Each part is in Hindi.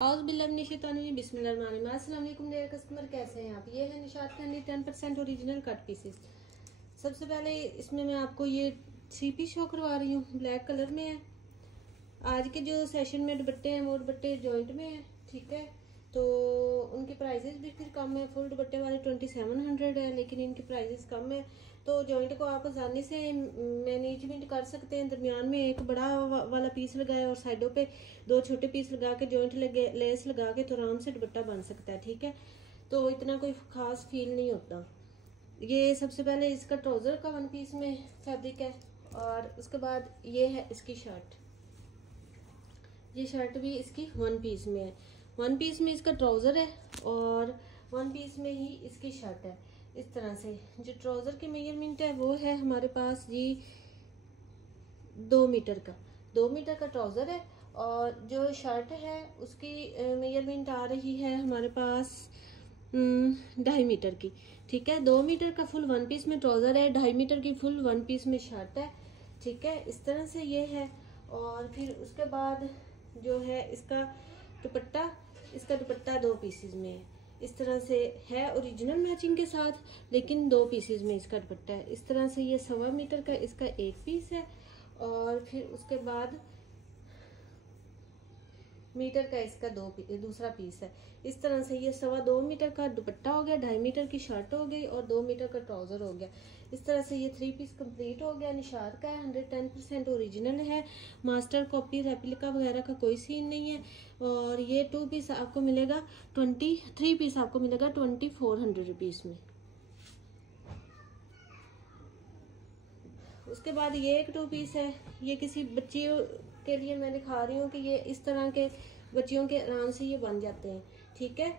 बिस्मिल्लाहिर्रहमानिर्रहीम। अस्सलाम वालेकुम डियर कस्टमर, कैसे हैं आप। ये है Nishat candy 10% original cut pieces. सबसे पहले इसमें मैं आपको ये 3 पीस शो करवा रही हूँ, ब्लैक कलर में है। आज के जो सेशन में दुपट्टे हैं वो दुपट्टे जॉइंट में है, ठीक है। तो उनके प्राइजेस भी फिर कम है। फुल दुपट्टे वाले 2700 है, लेकिन इनके प्राइजेस कम है। तो जॉइंट को आप आसानी से मैनेजमेंट कर सकते हैं। दरमियान में एक बड़ा वाला पीस लगाए और साइडों पे 2 छोटे पीस लगा के जॉइंट लगे लेस लगा के तो आराम से दुपट्टा बन सकता है, ठीक है। तो इतना कोई खास फील नहीं होता। ये सबसे पहले इसका ट्राउज़र का 1 पीस में फैब्रिक है, और उसके बाद ये है इसकी शर्ट। ये शर्ट भी इसकी 1 पीस में है। 1 पीस में इसका ट्राउज़र है और 1 पीस में ही इसकी शर्ट है। इस तरह से जो ट्राउज़र की मेजरमेंट है वो है हमारे पास जी 2 मीटर का। 2 मीटर का ट्राउज़र है, और जो शर्ट है उसकी मेजरमेंट आ रही है हमारे पास 2.5 मीटर की, ठीक है। 2 मीटर का फुल 1 पीस में ट्राउज़र है, 2.5 मीटर की फुल 1 पीस में शर्ट है, ठीक है। इस तरह से ये है। और फिर उसके बाद जो है इसका दुपट्टा 2 पीसेस में है। इस तरह से है ओरिजिनल मैचिंग के साथ, लेकिन 2 पीसेस में इसका दुपट्टा है। इस तरह से ये 1.25 मीटर का इसका 1 पीस है, और फिर उसके बाद मीटर का इसका दूसरा पीस है। इस तरह से ये 2.25 मीटर का दुपट्टा हो गया, 2.5 मीटर की शर्ट हो गई और 2 मीटर का ट्राउज़र हो गया। इस तरह से ये 3 पीस कंप्लीट हो गया। निशात का है, 110% ओरिजिनल है। मास्टर कॉपी रेप्लिका वगैरह का कोई सीन नहीं है। और ये 2 पीस आपको मिलेगा 3 पीस आपको मिलेगा 2400 रुपीज़ में। उसके बाद ये एक 2 पीस है। ये किसी बच्चियों के लिए मैं दिखा रही हूँ कि ये इस तरह के बच्चियों के आराम से ये बन जाते हैं, ठीक है।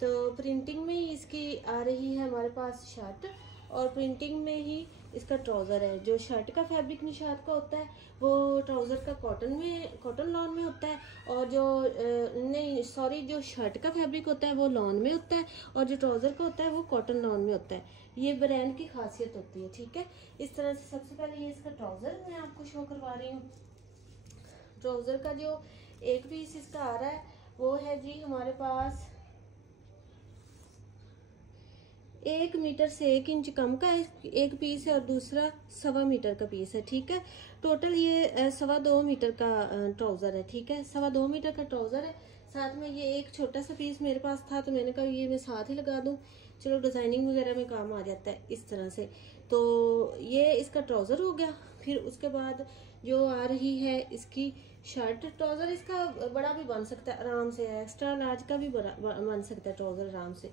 तो प्रिंटिंग में ही इसकी आ रही है हमारे पास शर्ट, और प्रिंटिंग में ही इसका ट्राउज़र है। जो शर्ट का फैब्रिक निशात का होता है वो ट्राउज़र का कॉटन लॉन में होता है, और जो शर्ट का फैब्रिक होता है वो लॉन में होता है, और जो ट्राउज़र का होता है वो कॉटन लॉन में होता है। ये ब्रांड की खासियत होती है, ठीक है। इस तरह से सबसे पहले ये इसका ट्राउज़र मैं आपको शो करवा रही हूँ। ट्राउज़र का जो 1 पीस इसका आ रहा है वो है जी हमारे पास 1 मीटर से 1 इंच कम का एक पीस है, और दूसरा 1.25 मीटर का पीस है, ठीक है। टोटल ये 2.25 मीटर का ट्राउज़र है, ठीक है। 2.25 मीटर का ट्राउज़र है। साथ में ये एक छोटा सा पीस मेरे पास था तो मैंने कहा ये मैं साथ ही लगा दूं, चलो डिज़ाइनिंग वगैरह में काम आ जाता है इस तरह से। तो ये इसका ट्राउज़र हो गया। फिर उसके बाद जो आ रही है इसकी शर्ट। ट्राउज़र इसका बड़ा भी बन सकता है आराम से, एक्स्ट्रा लार्ज का भी बन सकता है ट्राउज़र आराम से,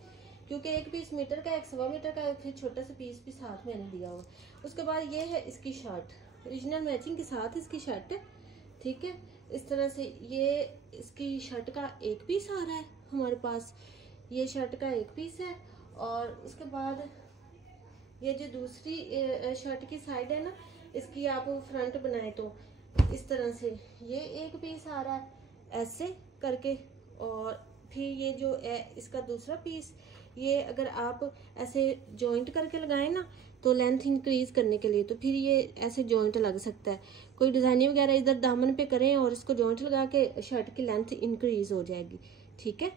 क्योंकि 1 पीस मीटर का, 1.25 मीटर का, फिर छोटा सा पीस भी साथ मैंने दिया हुआ। उसके बाद ये है इसकी शर्ट, ओरिजिनल मैचिंग के साथ इसकी शर्ट है, ठीक है। इस तरह से ये इसकी शर्ट का 1 पीस आ रहा है हमारे पास। ये शर्ट का 1 पीस है। और उसके बाद ये जो दूसरी शर्ट की साइड है ना, इसकी आप फ्रंट बनाए तो इस तरह से ये 1 पीस आ रहा है ऐसे करके। और फिर ये जो है इसका दूसरा पीस, ये अगर आप ऐसे जॉइंट करके लगाएं ना तो लेंथ इंक्रीज करने के लिए, तो फिर ये ऐसे जॉइंट लग सकता है। कोई डिजाइनिंग वगैरह इधर दामन पे करें और इसको जॉइंट लगा के शर्ट की लेंथ इंक्रीज हो जाएगी, ठीक है।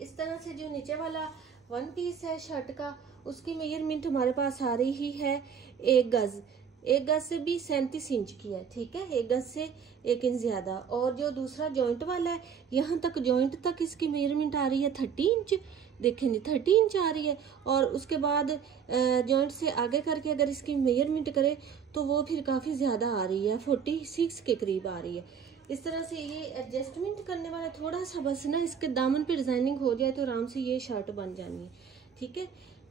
इस तरह से जो नीचे वाला 1 पीस है शर्ट का, उसकी मेजरमेंट हमारे पास आ रही है 1 गज। 1 गज से भी 37 इंच की है, ठीक है। 1 गज से 1 इंच ज्यादा। और जो दूसरा जॉइंट वाला है, यहाँ तक जॉइंट तक इसकी मेजरमेंट आ रही है 30 इंच। देखें जी 30 इंच आ रही है। और उसके बाद जॉइंट से आगे करके अगर इसकी मेजरमेंट करें तो वो फिर काफी ज्यादा आ रही है, 46 के करीब आ रही है। इस तरह से ये एडजस्टमेंट करने वाला थोड़ा सा बस ना इसके दामन पे डिजाइनिंग हो जाए तो आराम से ये शर्ट बन जानी है, ठीक है।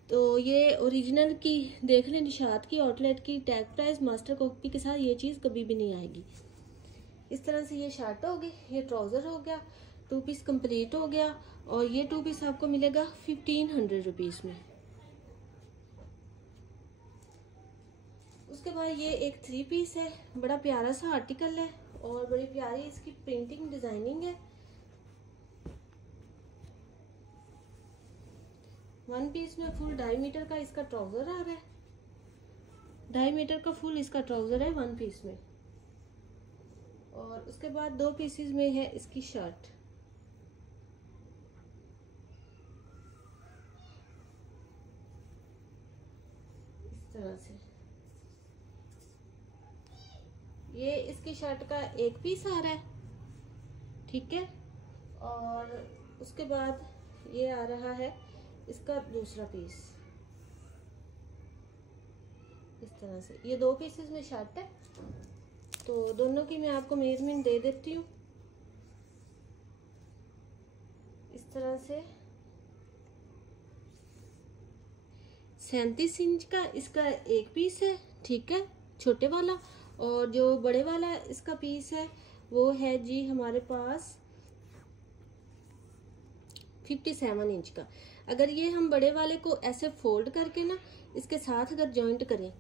तो ये ओरिजिनल की देख लें, निशात की आउटलेट की टैग प्राइस मास्टर कॉपी के साथ ये चीज़ कभी भी नहीं आएगी। इस तरह से ये शर्ट हो गई, ये ट्राउज़र हो गया, 2 पीस कंप्लीट हो गया। और ये 2 पीस आपको मिलेगा 1500 रुपीज़ में। उसके बाद ये एक 3 पीस है, बड़ा प्यारा सा आर्टिकल है और बड़ी प्यारी इसकी प्रिंटिंग डिजाइनिंग है। 1 पीस में फुल 2.5 मीटर का इसका ट्राउजर आ रहा है। 2.5 मीटर का फुल इसका ट्राउजर है 1 पीस में। और उसके बाद 2 पीसेस में है इसकी शर्ट। तरह से ये इसकी शर्ट का एक पीस आ रहा है, ठीक है। और उसके बाद ये आ रहा है इसका दूसरा पीस, इस तरह से। ये दो पीसेस में शर्ट है, तो दोनों की मैं आपको मेजरमेंट दे देती हूँ। इस तरह से 37 इंच का इसका एक पीस है, ठीक है, छोटे वाला। और जो बड़े वाला इसका पीस है वो है जी हमारे पास 57 इंच का। अगर ये हम बड़े वाले को ऐसे फोल्ड करके ना इसके साथ अगर जॉइंट करें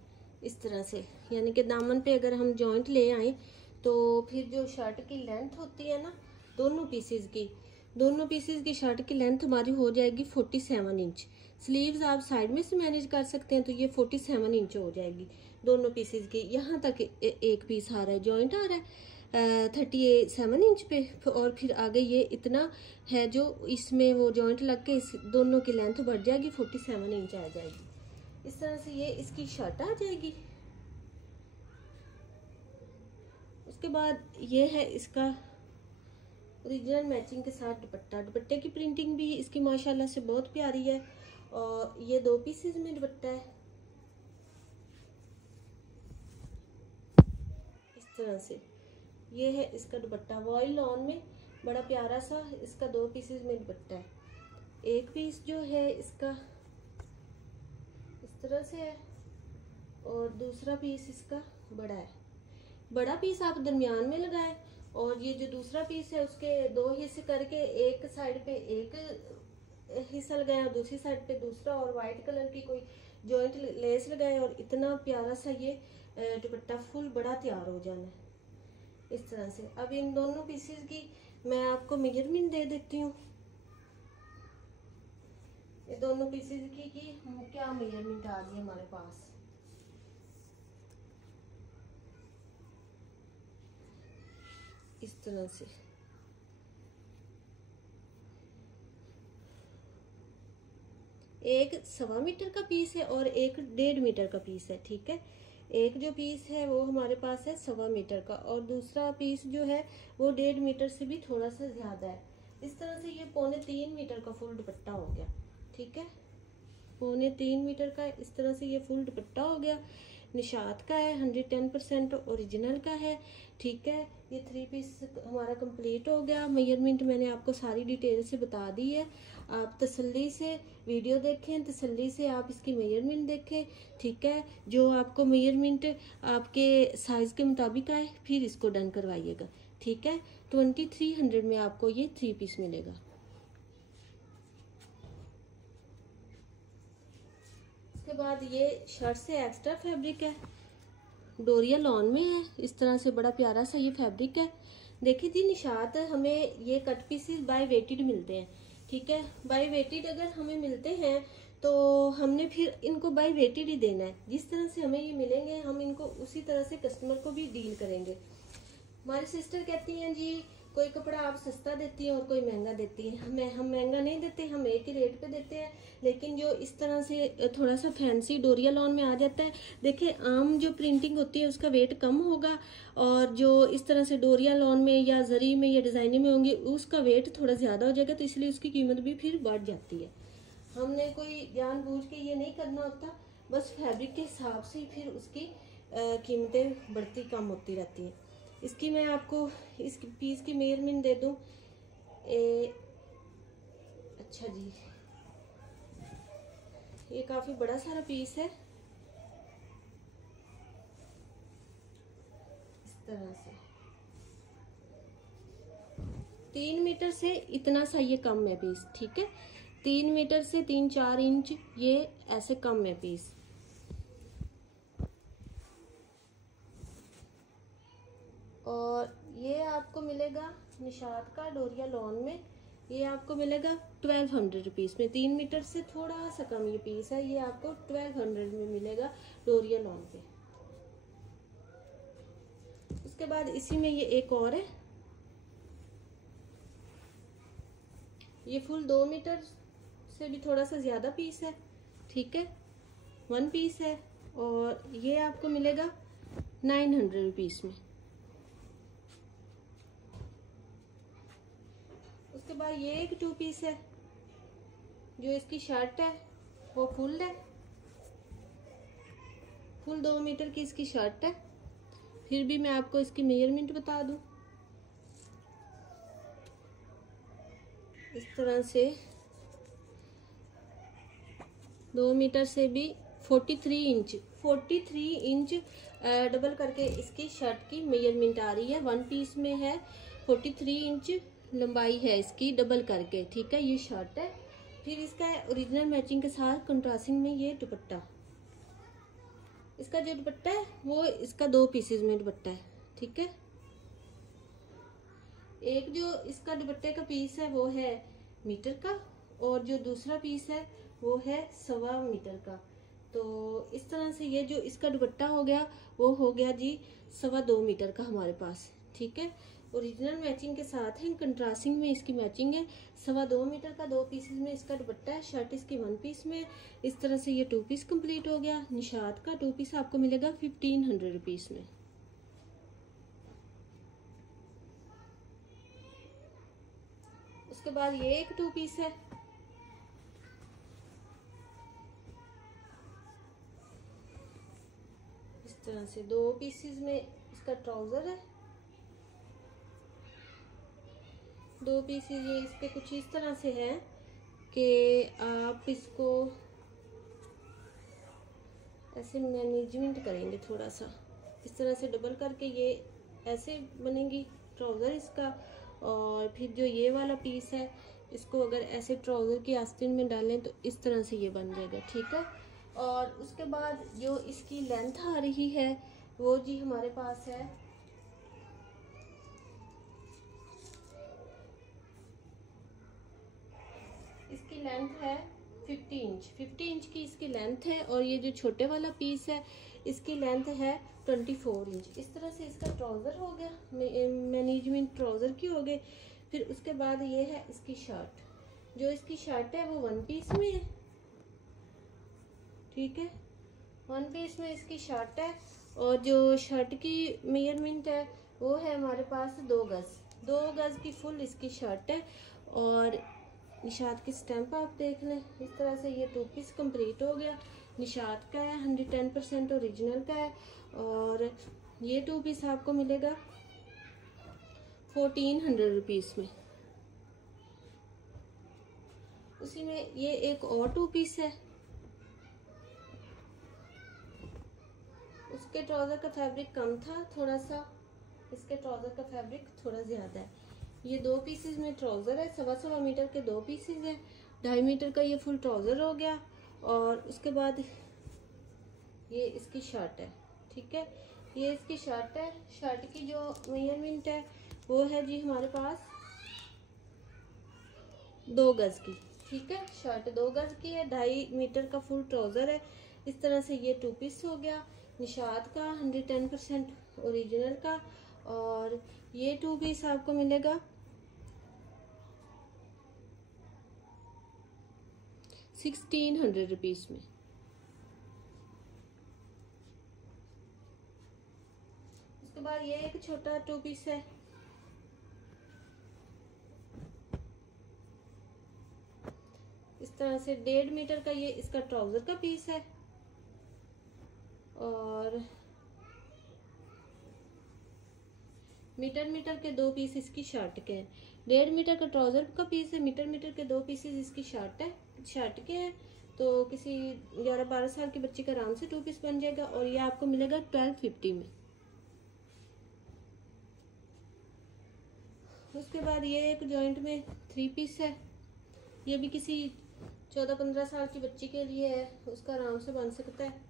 इस तरह से, यानी कि दामन पे अगर हम जॉइंट ले आए, तो फिर जो शर्ट की लेंथ होती है ना दोनों पीसेस की शर्ट की लेंथ हमारी हो जाएगी 47 इंच। स्लीव्स आप साइड में से मैनेज कर सकते हैं, तो ये 47 इंच हो जाएगी दोनों पीसेस की। यहाँ तक एक पीस आ रहा है, जॉइंट आ रहा है 37 इंच पे, और फिर आगे ये इतना है जो इसमें वो जॉइंट लग के इस दोनों की लेंथ बढ़ जाएगी, 47 इंच आ जाएगी। इस तरह से ये इसकी शर्ट आ जाएगी। उसके बाद ये है इसका ओरिजिनल मैचिंग के साथ दुपट्टा। दुपट्टे की प्रिंटिंग भी इसकी माशाल्लाह से बहुत प्यारी है, और ये दो पीसेस में दुपट्टा है इस तरह से। ये है इसका दुपट्टा वॉइल लॉन में, बड़ा प्यारा सा इसका दो पीसेस में दुपट्टा है। एक पीस जो है इसका इस तरह से है, और दूसरा पीस इसका बड़ा है। बड़ा पीस आप दरमियान में लगाएं, और ये जो दूसरा पीस है उसके दो हिस्से करके एक साइड पे एक हिस्सा लगाएं और दूसरी साइड पे दूसरा, और वाइट कलर की कोई जॉइंट लेस लगाएं, और इतना प्यारा सा ये दुपट्टा फुल बड़ा तैयार हो जाना है इस तरह से। अब इन दोनों पीसेस की मैं आपको मेजरमेंट दे देती हूँ। ये दोनों पीसेस की क्या मेजरमेंट आ गई हमारे पास। इस तरह से एक 1.25 मीटर का पीस है और एक 1.5 मीटर का पीस है, ठीक है। एक जो पीस है वो हमारे पास है 1.25 मीटर का, और दूसरा पीस जो है वो 1.5 मीटर से भी थोड़ा सा ज्यादा है। इस तरह से ये 2.25 मीटर का फुल दुपट्टा हो गया, ठीक है। 2.25 मीटर का इस तरह से ये फुल दुपट्टा हो गया। निशात का है, 110% ओरिजिनल का है, ठीक है। ये 3 पीस हमारा कंप्लीट हो गया। मेजरमेंट मैंने आपको सारी डिटेल से बता दी है। आप तसल्ली से वीडियो देखें, तसल्ली से आप इसकी मेजरमेंट देखें, ठीक है। जो आपको मेजरमेंट आपके साइज के मुताबिक आए फिर इसको डन करवाइएगा, ठीक है। 2300 में आपको ये 3 पीस मिलेगा। उसके बाद ये शर्ट से एक्स्ट्रा फैब्रिक है, डोरिया लॉन में है, इस तरह से बड़ा प्यारा सा ये फैब्रिक है। देखिए जी निशात, हमें ये कट पीसेस बाय वेटेड मिलते हैं, ठीक है। बाय वेटेड अगर हमें मिलते हैं तो हमने फिर इनको बाय वेटेड ही देना है। जिस तरह से हमें ये मिलेंगे हम इनको उसी तरह से कस्टमर को भी डील करेंगे। हमारी सिस्टर कहती हैं जी कोई कपड़ा आप सस्ता देती हैं और कोई महंगा देती है। हम महंगा नहीं देते, हम एक ही रेट पे देते हैं। लेकिन जो इस तरह से थोड़ा सा फैंसी डोरिया लॉन में आ जाता है, देखिए आम जो प्रिंटिंग होती है उसका वेट कम होगा, और जो इस तरह से डोरिया लॉन में या जरी में या डिजाइनिंग में होंगी उसका वेट थोड़ा ज्यादा हो जाएगा, तो इसलिए उसकी कीमत भी फिर बढ़ जाती है। हमने कोई जानबूझ के ये नहीं करना होता, बस फैब्रिक के हिसाब से ही फिर उसकी कीमतें बढ़ती कम होती रहती हैं। इसकी मैं आपको इस पीस की मेजरमेंट दे दूं। अच्छा जी, ये काफी बड़ा सारा पीस है इस तरह से। 3 मीटर से इतना सा ये कम है पीस, ठीक है। 3 मीटर से 3-4 इंच ये ऐसे कम है पीस। और ये आपको मिलेगा निशात का डोरिया लॉन में, ये आपको मिलेगा 1200 रुपीज में। 3 मीटर से थोड़ा सा कम ये पीस है, ये आपको 1200 में मिलेगा डोरिया लॉन पे। उसके बाद इसी में ये एक और है, ये फुल 2 मीटर से भी थोड़ा सा ज्यादा पीस है, ठीक है। 1 पीस है और ये आपको मिलेगा 900 रुपीज़ में। उसके बाद ये एक 2 पीस है, जो इसकी शर्ट है वो फुल है, फुल 2 मीटर की इसकी शर्ट है। फिर भी मैं आपको इसकी मेजरमेंट बता दूं, इस तरह से 2 मीटर से भी 43 इंच डबल करके इसकी शर्ट की मेजरमेंट आ रही है। 1 पीस में है 43 इंच लंबाई है इसकी डबल करके, ठीक है। ये शर्ट है। फिर इसका ओरिजिनल मैचिंग के साथ कंट्रास्टिंग में ये दुपट्टा, इसका जो दुपट्टा है वो इसका 2 पीसेज में दुपट्टा है, ठीक है। एक जो इसका दुपट्टे का पीस है वो है मीटर का, और जो दूसरा पीस है वो है 1.25 मीटर का। तो इस तरह से ये जो इसका दुपट्टा हो गया वो हो गया जी 2.25 मीटर का हमारे पास, ठीक है। ओरिजिनल मैचिंग के साथ है, कंट्रास्टिंग में इसकी मैचिंग है। 2.25 मीटर का 2 पीसेस में इसका दुपट्टा है, शर्ट इसकी 1 पीस में। इस तरह से ये 2 पीस कंप्लीट हो गया। निशात का 2 पीस आपको मिलेगा 1500 रुपीज़ में। उसके बाद ये एक 2 पीस है, इस तरह से 2 पीसेस में इसका ट्राउजर है। 2 पीसेस ये इसके कुछ इस तरह से है कि आप इसको ऐसे मैनेजमेंट करेंगे थोड़ा सा, इस तरह से डबल करके ये ऐसे बनेगी ट्राउज़र इसका। और फिर जो ये वाला पीस है इसको अगर ऐसे ट्राउज़र की आस्तीन में डालें तो इस तरह से ये बन जाएगा, ठीक है। और उसके बाद जो इसकी लेंथ आ रही है वो जी हमारे पास है इसकी लेंथ है 50 इंच की इसकी लेंथ है। और ये जो छोटे वाला पीस है इसकी लेंथ है 24 इंच। इस तरह से इसका ट्राउज़र हो गया, मैनेजमेंट ट्राउज़र की हो गई। फिर उसके बाद ये है इसकी शर्ट, जो इसकी शर्ट है वो 1 पीस में है, ठीक है। 1 पीस में इसकी शर्ट है। और जो शर्ट की मेजरमेंट है वो है हमारे पास 2 गज की फुल इसकी शर्ट है। और निशात की स्टैंप आप देख लें, इस तरह से ये 2 पीस कंप्लीट हो गया। निशात का है, 110% ओरिजिनल का है। और ये 2 पीस आपको मिलेगा 1400 रुपीज़ में। उसी में ये एक और 2 पीस है, उसके ट्राउज़र का फैब्रिक कम था थोड़ा सा, इसके ट्राउज़र का फैब्रिक थोड़ा ज़्यादा है। ये 2 पीसेस में ट्राउज़र है, 2.25 मीटर के 2 पीसेस है, 2.5 मीटर का ये फुल ट्राउज़र हो गया। और उसके बाद ये इसकी शर्ट है, ठीक है। ये इसकी शर्ट है। शर्ट की जो मेजरमेंट है वो है जी हमारे पास 2 गज की, ठीक है। शर्ट 2 गज की है, 2.5 मीटर का फुल ट्राउज़र है। इस तरह से ये 2 पीस हो गया निशात का, 110% ओरिजिनल का। और ये 2 पीस आपको मिलेगा 1600 रुपीज़ में। उसके बाद ये एक छोटा 2 पीस है, इस तरह से 1.5 मीटर का ये इसका ट्राउज़र का पीस है। और मीटर के 2 पीस इसकी शर्ट के हैं। 1.5 मीटर का ट्राउज़र का पीस है, मीटर के 2 पीसेस इसकी शर्ट के हैं। तो किसी 11-12 साल के बच्चे का आराम से 2 पीस बन जाएगा। और ये आपको मिलेगा 1250 में। उसके बाद ये एक जॉइंट में 3 पीस है, ये भी किसी 14-15 साल की बच्ची के लिए है, उसका आराम से बन सकता है।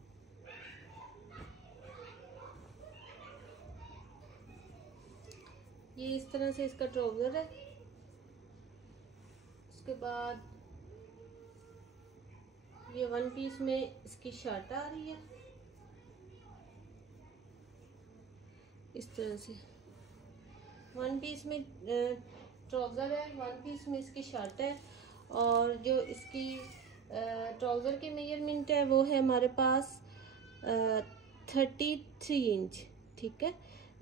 ये इस तरह से इसका ट्राउज़र है। उसके बाद ये 1 पीस में इसकी शर्ट आ रही है, इस तरह से 1 पीस में ट्राउज़र है, 1 पीस में इसकी शर्ट है। और जो इसकी ट्राउज़र की मेजरमेंट है वो है हमारे पास 33 इंच, ठीक है,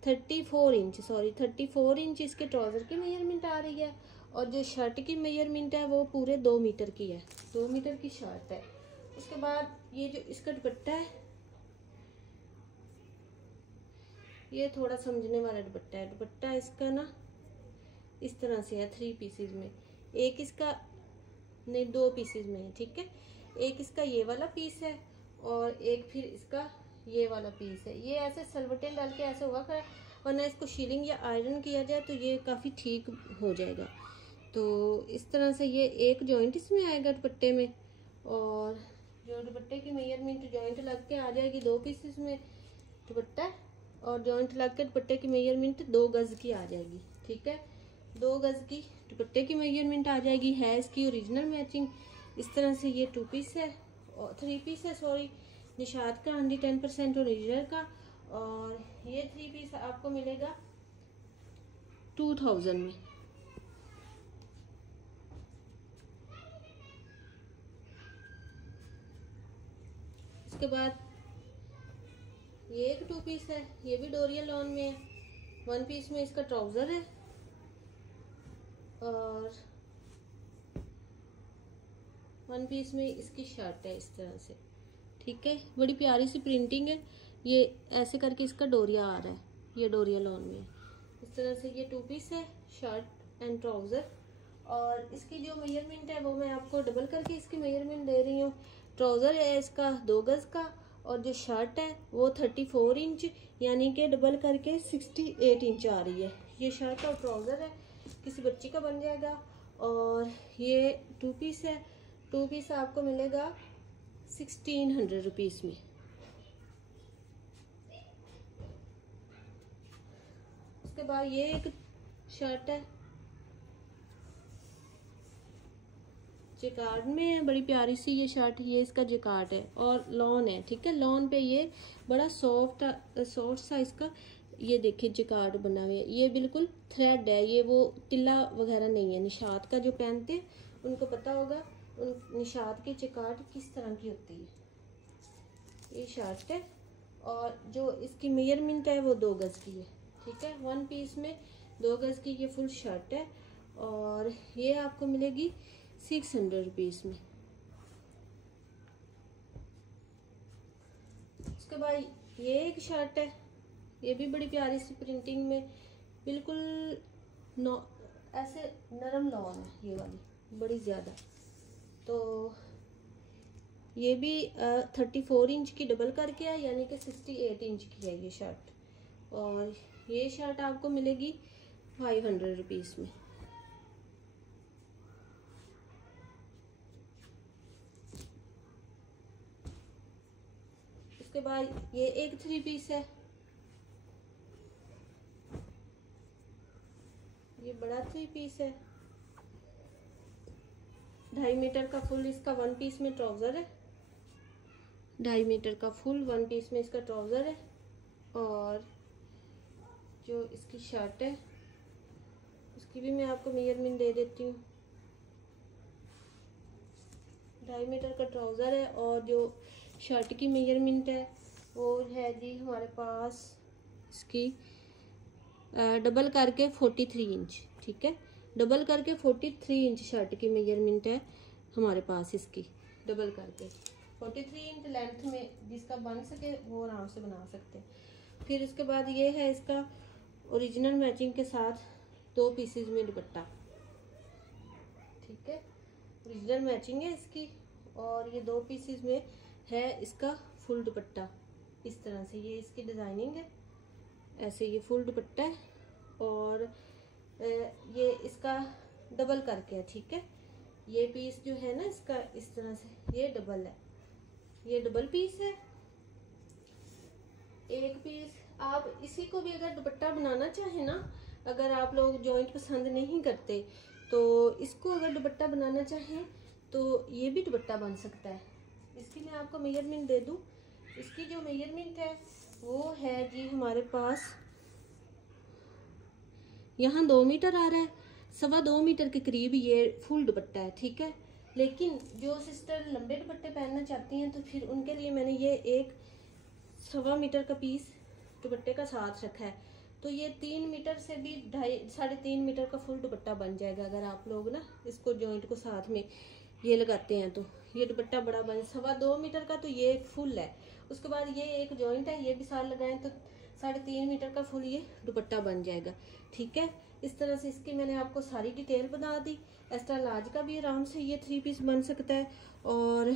34 इंच, सॉरी 34 इंच इसके ट्राउज़र की मेजरमेंट आ रही है। और जो शर्ट की मेजरमेंट है वो पूरे 2 मीटर की है, 2 मीटर की शर्ट है। उसके बाद ये जो इसका दुपट्टा है, ये थोड़ा समझने वाला दुपट्टा है। दुपट्टा इसका ना इस तरह से है, 3 पीसेज में, एक इसका नहीं 2 पीसेज में है, ठीक है। एक इसका ये वाला पीस है और एक फिर इसका ये वाला पीस है। ये ऐसे सलवटें डाल के ऐसे हुआ करे, वरना इसको शीलिंग या आयरन किया जाए तो ये काफ़ी ठीक हो जाएगा। तो इस तरह से ये एक जॉइंट इसमें आएगा दुपट्टे में, और जो दुपट्टे की मेजरमेंट जॉइंट लग के आ जाएगी 2 पीसेस में दुपट्टा, और जॉइंट लग के दुपट्टे की मेजरमेंट 2 गज की आ जाएगी, ठीक है। 2 गज की दुपट्टे की मेजरमेंट आ जाएगी। है इसकी ओरिजिनल मैचिंग। इस तरह से ये 2 पीस है और 3 पीस है, सॉरी, निशात का 110% ओरिजिनल का। और ये 3 पीस आपको मिलेगा 2000 में। इसके बाद ये एक 2 पीस है, ये भी डोरिया लॉन में है। 1 पीस में इसका ट्राउजर है और 1 पीस में इसकी शर्ट है, इस तरह से, ठीक है। बड़ी प्यारी सी प्रिंटिंग है। ये ऐसे करके इसका डोरिया आ रहा है, ये डोरिया लॉन में है। इस तरह से ये 2 पीस है, शर्ट एंड ट्राउजर। और इसकी जो मेजरमेंट है वो मैं आपको डबल करके इसकी मेजरमेंट दे रही हूँ। ट्राउजर है इसका 2 गज का, और जो शर्ट है वो 34 इंच, यानी कि डबल करके 68 इंच आ रही है। ये शर्ट और ट्राउजर है, किसी बच्ची का बन जाएगा। और ये 2 पीस है, 2 पीस आपको मिलेगा 1600 रुपीस में। उसके बाद ये एक शर्ट है, जिकार्ड में है, बड़ी प्यारी सी ये शर्ट। ये इसका जिकार्ड है और लॉन है, ठीक है। लॉन पे ये बड़ा सॉफ्ट सा इसका, ये देखिए जिकार्ड बना हुआ है। ये बिल्कुल थ्रेड है, ये वो तिल्ला वगैरह नहीं है। निशात का जो पहनते उनको पता होगा उन निशात की जिकार्ड किस तरह की होती है। ये शर्ट है और जो इसकी मेजरमेंट है वो 2 गज की है, ठीक है। 1 पीस में 2 गज की ये फुल शर्ट है और ये आपको मिलेगी 600 रुपीस में। उसके बाद ये एक शर्ट है, ये भी बड़ी प्यारी सी प्रिंटिंग में, बिल्कुल ऐसे नरम लॉन है ये वाली, बड़ी ज़्यादा। तो ये भी 34 इंच की डबल करके है, यानी कि 68 इंच की है ये शर्ट। और ये शर्ट आपको मिलेगी 500 रुपीस में। उसके बाद ये एक 3 पीस है, ये बड़ा 3 पीस है, 2.5 मीटर का फुल इसका 1 पीस में ट्राउजर है। 2.5 मीटर का फुल 1 पीस में इसका ट्राउजर है। और जो इसकी शर्ट है उसकी भी मैं आपको मेजरमेंट दे देती हूँ। 2.5 मीटर का ट्राउजर है और जो शर्ट की मेजरमेंट है वो है जी हमारे पास इसकी डबल करके 43 इंच, ठीक है। डबल करके 43 इंच शर्ट की मेजरमेंट है हमारे पास इसकी, डबल करके 43 इंच लेंथ में जिसका बन सके वो आराम से बना सकते हैं। फिर उसके बाद ये है इसका ओरिजिनल मैचिंग के साथ 2 पीसेज में दुपट्टा, ठीक है। ओरिजिनल मैचिंग है इसकी और ये 2 पीसेज में है इसका फुल दुपट्टा। इस तरह से ये इसकी डिज़ाइनिंग है, ऐसे ये फुल दुपट्टा है और ये इसका डबल करके है, ठीक है। ये पीस जो है ना इसका इस तरह से ये डबल है, ये डबल पीस है। एक पीस आप इसी को भी अगर दुपट्टा बनाना चाहे ना, अगर आप लोग जॉइंट पसंद नहीं करते तो इसको अगर दुपट्टा बनाना चाहें तो ये भी दुपट्टा बन सकता है। इसकी मैं आपको मेजरमेंट दे दूं। इसकी जो मेजरमेंट है वो है जी हमारे पास यहाँ 2 मीटर आ रहा है, 2.25 मीटर के करीब ये फुल दुपट्टा है, ठीक है। लेकिन जो सिस्टर लंबे दुपट्टे पहनना चाहती हैं तो फिर उनके लिए मैंने ये एक 1.25 मीटर का पीस दुपट्टे का साथ रखा है, तो ये 3 मीटर से भी 3.5 मीटर का फुल दुपट्टा बन जाएगा अगर आप लोग ना इसको जॉइंट को साथ में ये लगाते हैं। तो ये दुपट्टा बड़ा बन 2.25 मीटर का, तो ये फुल है। उसके बाद ये एक जॉइंट है, ये भी साथ लगाएं तो 3.5 मीटर का फुल ये दुपट्टा बन जाएगा। ठीक है, इस तरह से इसकी मैंने आपको सारी डिटेल बता दी। एक्स्ट्रा लार्ज का भी आराम से ये 3 पीस बन सकता है, और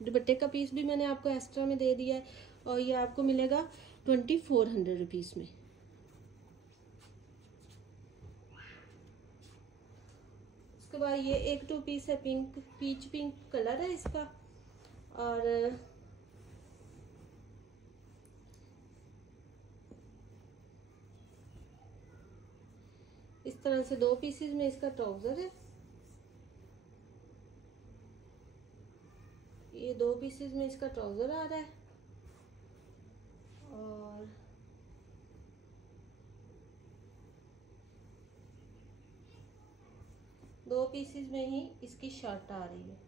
दुपट्टे का पीस भी मैंने आपको एक्स्ट्रा में दे दिया है, और ये आपको मिलेगा 2400 रुपीज़ में। उसके बाद ये एक 2 पीस है, पीच पिंक कलर है इसका, और इस तरह से 2 पीसेस में इसका ट्राउजर है। ये 2 पीसेस में इसका ट्राउजर आ रहा है, और दो पीसेस में ही इसकी शर्ट आ रही है।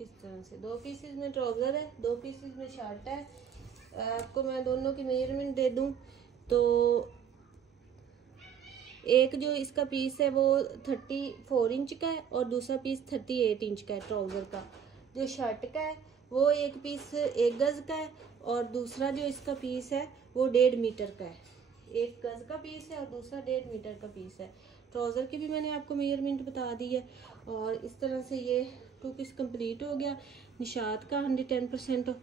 इस तरह से 2 पीसेस में ट्राउजर है, 2 पीसेस में शर्ट है। आपको मैं दोनों की मेजरमेंट दे दूं तो एक जो इसका पीस है वो 34 इंच का है, और दूसरा पीस 38 इंच का है ट्राउजर का। जो शर्ट का है वो एक पीस 1 गज का है, और दूसरा जो इसका पीस है वो 1.5 मीटर का है। 1 गज का पीस है और दूसरा 1.5 मीटर का पीस है। ट्राउजर की भी मैंने आपको मेजरमेंट बता दी है। और इस तरह से ये 2 पीस कंप्लीट हो गया। निशात का 110%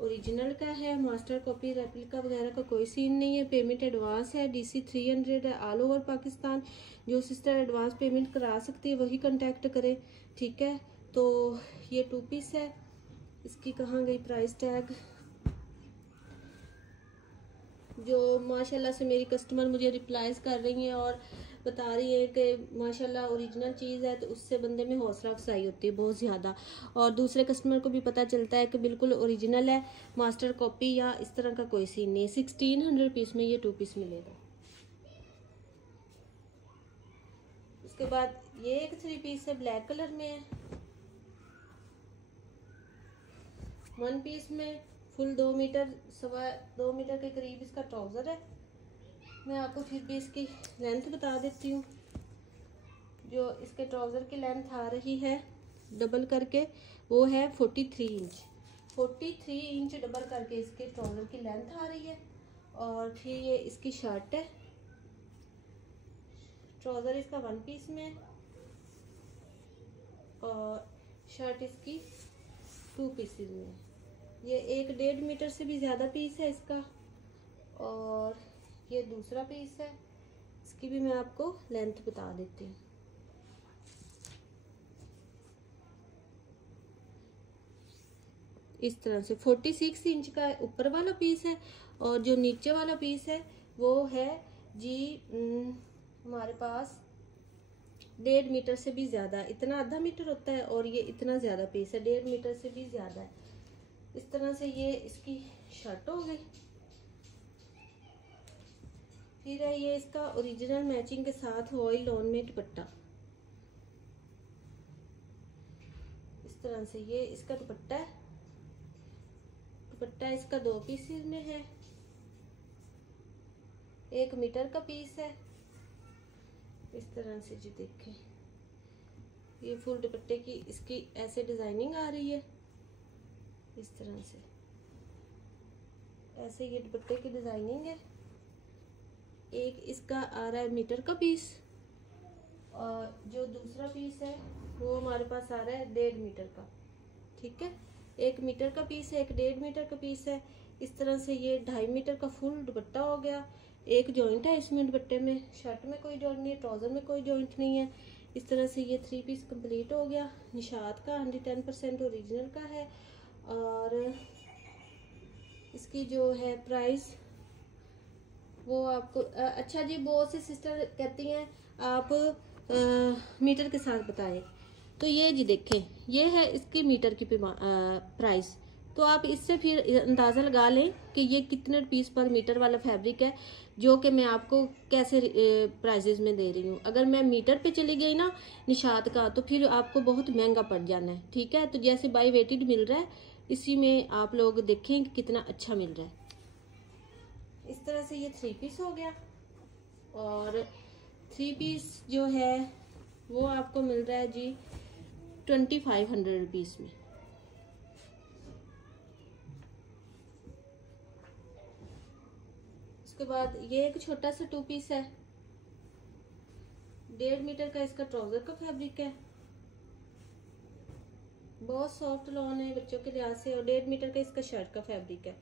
ओरिजिनल का है, मास्टर कॉपी रेप्लिका वगैरह का कोई सीन नहीं है। पेमेंट एडवांस है, DC 300 है ऑल ओवर पाकिस्तान। जो सिस्टर एडवांस पेमेंट करा सकती है वही कांटेक्ट करें। ठीक है, तो ये 2 पीस है। इसकी कहाँ गई प्राइस टैग? जो माशाल्लाह से मेरी कस्टमर मुझे रिप्लाईज कर रही हैं और बता रही है कि माशाल्लाह ओरिजिनल चीज़ है, तो उससे बंदे में हौसला अफजाई होती है बहुत ज़्यादा। और दूसरे कस्टमर को भी पता चलता है कि बिल्कुल ओरिजिनल है, मास्टर कॉपी या इस तरह का कोई सीन नहीं है। 1600 रुपीज़ में ये 2 पीस मिलेगा। उसके बाद ये एक 3 पीस है, ब्लैक कलर में है। 1 पीस में फुल 2 मीटर 2.25 मीटर के करीब इसका ट्राउज़र है। मैं आपको फिर भी इसकी लेंथ बता देती हूँ। जो इसके ट्राउज़र की लेंथ आ रही है डबल करके वो है 43 इंच। 43 इंच डबल करके इसके ट्राउज़र की लेंथ आ रही है। और फिर ये इसकी शर्ट है। ट्राउज़र इसका 1 पीस में है, और शर्ट इसकी 2 पीसेस में है। ये 1.5 मीटर से भी ज़्यादा पीस है इसका, और ये दूसरा पीस है। इसकी भी मैं आपको लेंथ बता देती हूँ। इस तरह से 46 इंच का ऊपर वाला पीस है, और जो नीचे वाला पीस है वो है जी हमारे पास 1.5 मीटर से भी ज़्यादा। इतना आधा मीटर होता है और ये इतना ज़्यादा पीस है, 1.5 मीटर से भी ज़्यादा है। इस तरह से ये इसकी शर्ट हो गई। फिर है ये इसका ओरिजिनल मैचिंग के साथ ऑयल लॉन में दुपट्टा। इस तरह से ये इसका दुपट्टा है। दुपट्टा इसका 2 पीसेस में है, 1 मीटर का पीस है। इस तरह से जी देखें, ये फुल दुपट्टे की इसकी ऐसे डिजाइनिंग आ रही है। इस तरह से ऐसे ये दुपट्टे की डिजाइनिंग है। एक इसका आ रहा है मीटर का पीस, और जो दूसरा पीस है वो हमारे पास आ रहा है 1.5 मीटर का। ठीक है, 1 मीटर का पीस है, एक 1.5 मीटर का पीस है। इस तरह से ये 2.5 मीटर का फुल दुपट्टा हो गया। एक जॉइंट है इसमें दुपट्टे में, शर्ट में कोई जॉइंट नहीं है, ट्राउजर में कोई जॉइंट नहीं है। इस तरह से ये 3 पीस कंप्लीट हो गया। निशात का 110% ओरिजिनल का है। और इसकी जो है प्राइस वो आपको अच्छा जी, बहुत से सिस्टर कहती हैं आप मीटर के साथ बताएं, तो ये जी देखें, ये है इसकी मीटर की प्राइस। तो आप इससे फिर अंदाज़ा लगा लें कि ये कितने पीस पर मीटर वाला फैब्रिक है। जो कि मैं आपको कैसे प्राइजेज में दे रही हूँ। अगर मैं मीटर पे चली गई ना निशात का, तो फिर आपको बहुत महंगा पड़ जाना है, ठीक है। तो जैसे बाई वेटेड मिल रहा है, इसी में आप लोग देखें कि कितना अच्छा मिल रहा है। इस तरह से ये 3 पीस हो गया। और 3 पीस जो है वो आपको मिल रहा है जी 2500 रुपीज में। उसके बाद ये एक छोटा सा 2 पीस है, 1.5 मीटर का इसका ट्राउजर का फैब्रिक है, बहुत सॉफ्ट लॉन है बच्चों के लिहाज से, और 1.5 मीटर का इसका शर्ट का फैब्रिक है।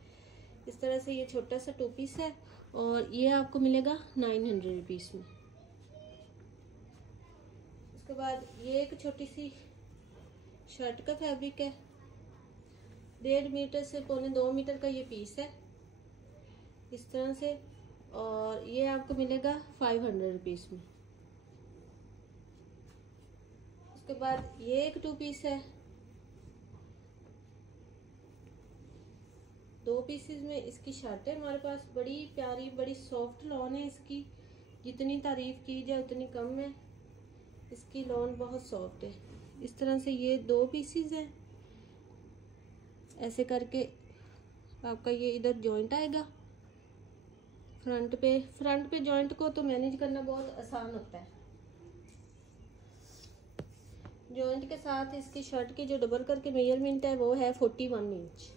इस तरह से ये छोटा सा 2 पीस है और ये आपको मिलेगा 900 रुपीज में। उसके बाद ये एक छोटी सी शर्ट का फैब्रिक है, 1.5 मीटर से 1.25 मीटर का ये पीस है इस तरह से, और ये आपको मिलेगा 500 रुपीज में। उसके बाद ये एक 2 पीस है, 2 पीसेस में इसकी शर्ट है हमारे पास, बड़ी प्यारी बड़ी सॉफ्ट लॉन है इसकी, जितनी तारीफ की जाए उतनी कम है। इसकी लॉन बहुत सॉफ्ट है। इस तरह से ये 2 पीसेस हैं, ऐसे करके आपका ये इधर जॉइंट आएगा फ्रंट पे जॉइंट को तो मैनेज करना बहुत आसान होता है। जॉइंट के साथ इसकी शर्ट की जो डबल करके मेजरमेंट है वो है 41 इंच।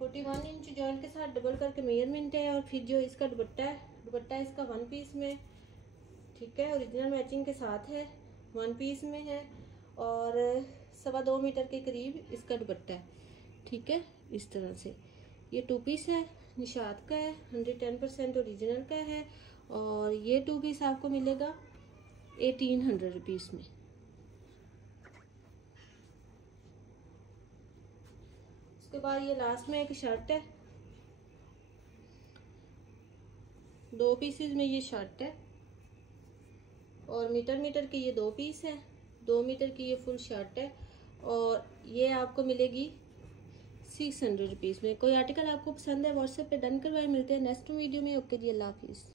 41 इंच जॉइंट के साथ डबल करके मेजरमेंट है। और फिर जो इसका दुपट्टा इसका 1 पीस में, ठीक है, ओरिजिनल मैचिंग के साथ है, 1 पीस में है, और 2.25 मीटर के करीब इसका दुपट्टा है, ठीक है। इस तरह से ये 2 पीस है, निशात का है, 110% ओरिजिनल का है, और ये 2 पीस आपको मिलेगा 1800 रुपीज में। उसके बाद ये लास्ट में एक शर्ट है, 2 पीसेस में ये शर्ट है, और मीटर के ये 2 पीस है, 2 मीटर की ये फुल शर्ट है, और ये आपको मिलेगी 600 रुपीज में। कोई आर्टिकल आपको पसंद है व्हाट्सएप पे डन करवाए। मिलते हैं नेक्स्ट वीडियो में। ओके जी, अल्लाह हाफिज।